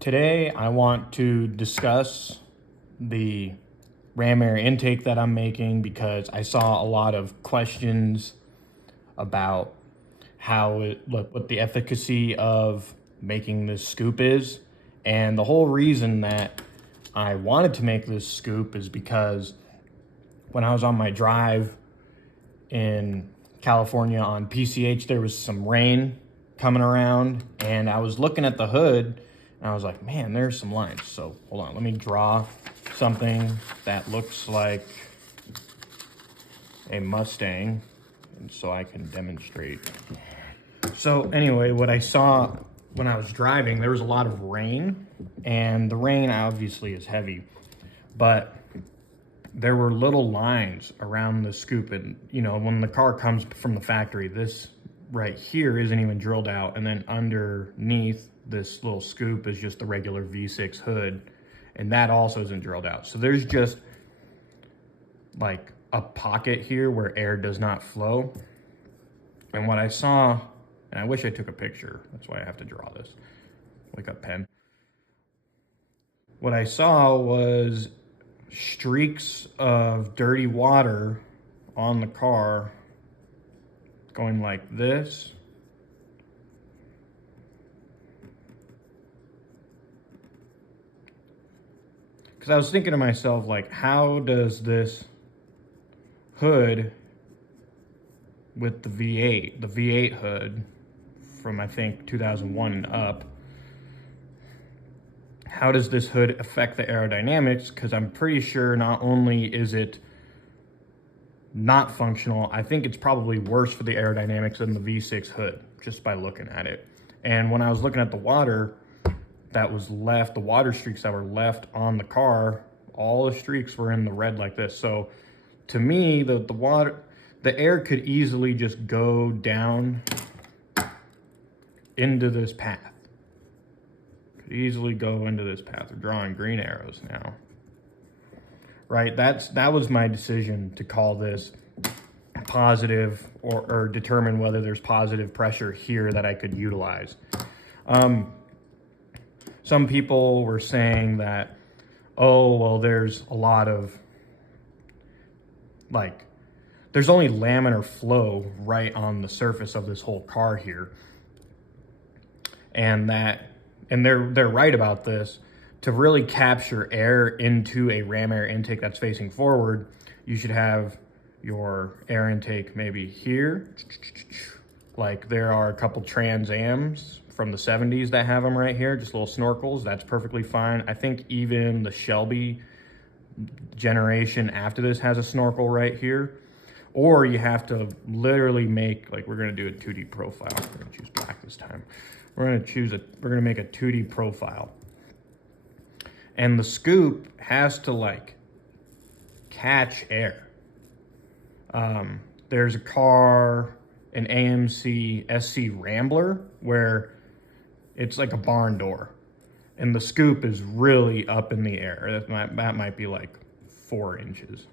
Today, I want to discuss the ram air intake that I'm making because I saw a lot of questions about what the efficacy of making this scoop is. And the whole reason that I wanted to make this scoop is because when I was on my drive in California on PCH, there was some rain coming around, and I was looking at the hood, and I was like, man, there's some lines. So hold on, let me draw something that looks like a Mustang, and so I can demonstrate. So anyway, what I saw when I was driving, there was a lot of rain, and the rain obviously is heavy, but there were little lines around the scoop. And when the car comes from the factory, this right here isn't even drilled out, and then underneath this little scoop is just the regular V6 hood, and that also isn't drilled out. So there's just like a pocket here where air does not flow. And what I saw, and I wish I took a picture, that's why I have to draw this like a pen. What I saw was streaks of dirty water on the car going like this. Because I was thinking to myself, like, how does this hood with the V8 hood from I think 2001 and up, how does this hood affect the aerodynamics? Because I'm pretty sure not only is it not functional, I think it's probably worse for the aerodynamics than the V6 hood, just by looking at it. And when I was looking at the water that was left, the water streaks that were left on the car, all the streaks were in the red like this. So to me, the air could easily just go down into this path. Could easily go into this path. We're drawing green arrows now. Right, that was my decision to call this positive, or determine whether there's positive pressure here that I could utilize. Some people were saying that, oh, well, there's a lot of, like, there's only laminar flow right on the surface of this whole car here. And they're right about this. To really capture air into a ram air intake that's facing forward, you should have your air intake maybe here. Like there are a couple Trans Ams from the 70s that have them right here, just little snorkels. That's perfectly fine. I think even the Shelby generation after this has a snorkel right here. Or you have to literally make, like, we're gonna do a 2D profile. We're gonna choose black this time. We're gonna make a 2D profile. And the scoop has to like catch air. There's a car, an AMC SC Rambler, where it's like a barn door, and the scoop is really up in the air. That might be like 4 inches.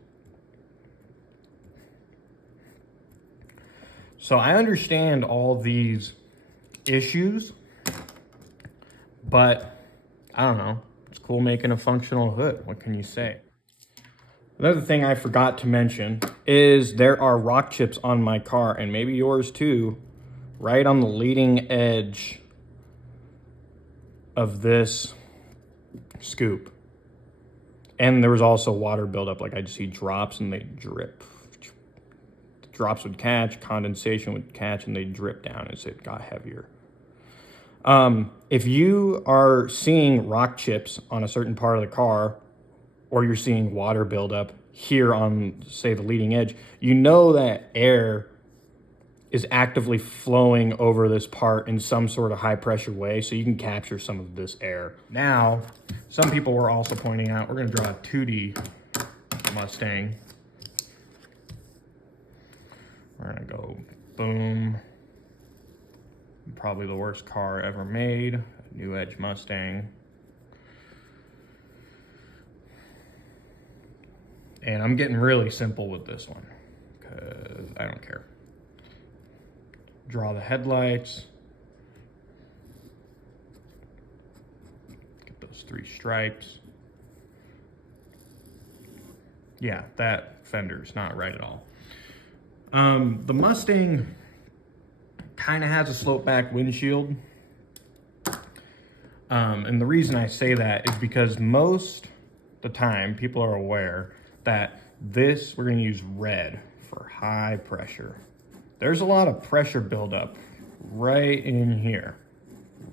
So I understand all these issues, but I don't know. It's cool making a functional hood. What can you say? Another thing I forgot to mention is there are rock chips on my car, and maybe yours too, right on the leading edge of this scoop. And there was also water buildup. Like I just see drops and they drip. The drops would catch, condensation would catch, and they drip down as it got heavier. If you are seeing rock chips on a certain part of the car, or you're seeing water buildup here on, say, the leading edge, you know that air is actively flowing over this part in some sort of high pressure way, so you can capture some of this air. Now, some people were also pointing out, we're gonna draw a 2D Mustang. We're gonna go boom. Probably the worst car ever made, a New Edge Mustang. And I'm getting really simple with this one because I don't care. Draw the headlights. There's 3 stripes. Yeah, that fender's not right at all. The Mustang kind of has a slope back windshield. And the reason I say that is because most the time people are aware that we're going to use red for high pressure. There's a lot of pressure buildup right in here.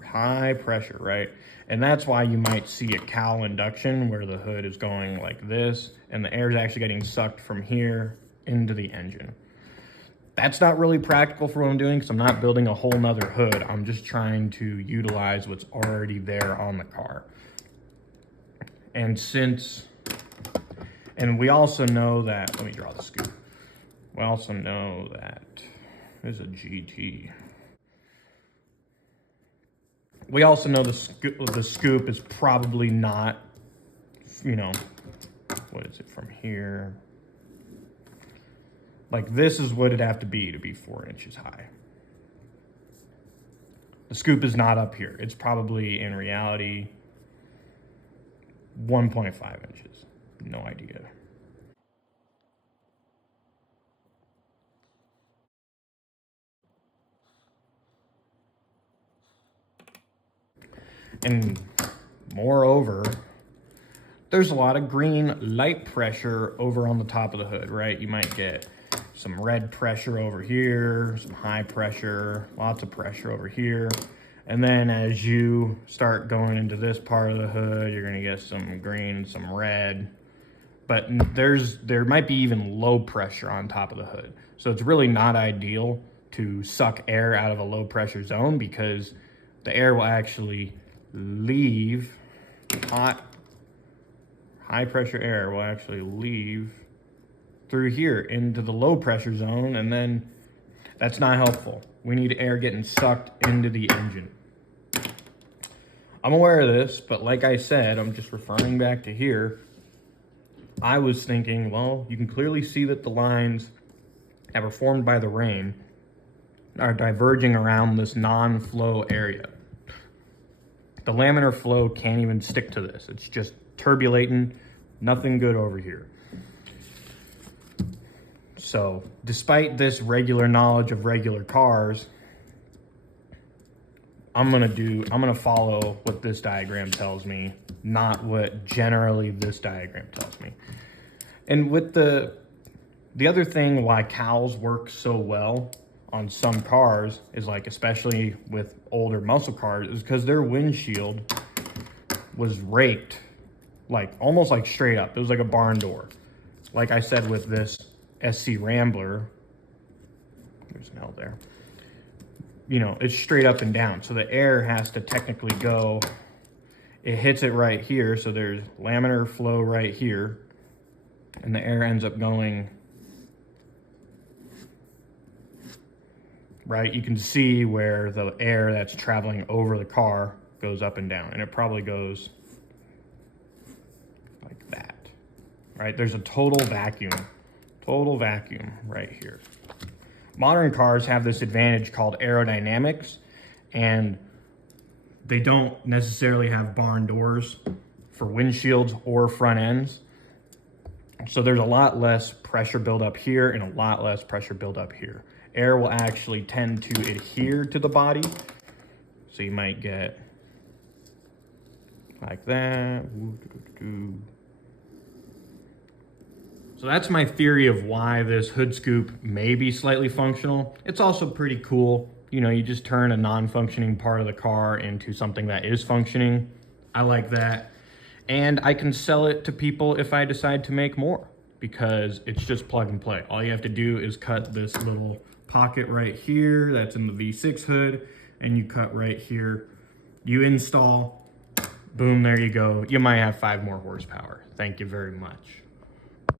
High pressure, right? And that's why you might see a cowl induction where the hood is going like this and the air is actually getting sucked from here into the engine. That's not really practical for what I'm doing because I'm not building a whole nother hood. I'm just trying to utilize what's already there on the car. And we also know that, let me draw the scoop. We also know that this is a GT. We also know the scoop is probably not, you know, what is it from here? Like this is what it'd have to be 4 inches high. The scoop is not up here. It's probably in reality 1.5 inches. No idea. And moreover, there's a lot of green light pressure over on the top of the hood, right? You might get some red pressure over here, some high pressure, lots of pressure over here. And then as you start going into this part of the hood, you're gonna get some green, some red, but there might be even low pressure on top of the hood. So it's really not ideal to suck air out of a low pressure zone because the air will actually leave, high pressure air will actually leave through here into the low pressure zone, and then that's not helpful. We need air getting sucked into the engine. I'm aware of this, but like I said, I'm just referring back to here. I was thinking, well, you can clearly see that the lines that were formed by the rain are diverging around this non-flow area. The laminar flow can't even stick to this. It's just turbulating, nothing good over here. So despite this regular knowledge of regular cars, I'm gonna follow what this diagram tells me, not what generally this diagram tells me. And with the other thing why cowls work so well on some cars is, like, especially with older muscle cars, is because their windshield was raked, like almost like straight up. It was like a barn door. Like I said with this SC Rambler, there's an L there. You know, it's straight up and down. So the air has to technically go, it hits it right here. So there's laminar flow right here. And the air ends up going, right? You can see where the air that's traveling over the car goes up and down. And it probably goes like that, right? There's a total vacuum right here. Modern cars have this advantage called aerodynamics, and they don't necessarily have barn doors for windshields or front ends. So there's a lot less pressure buildup here and a lot less pressure buildup here. Air will actually tend to adhere to the body. So you might get like that. So that's my theory of why this hood scoop may be slightly functional. It's also pretty cool. You know, you just turn a non-functioning part of the car into something that is functioning. I like that. And I can sell it to people if I decide to make more, because it's just plug and play. All you have to do is cut this little pocket right here that's in the V6 hood, and you cut right here. You install, boom, there you go. You might have 5 more horsepower. Thank you very much.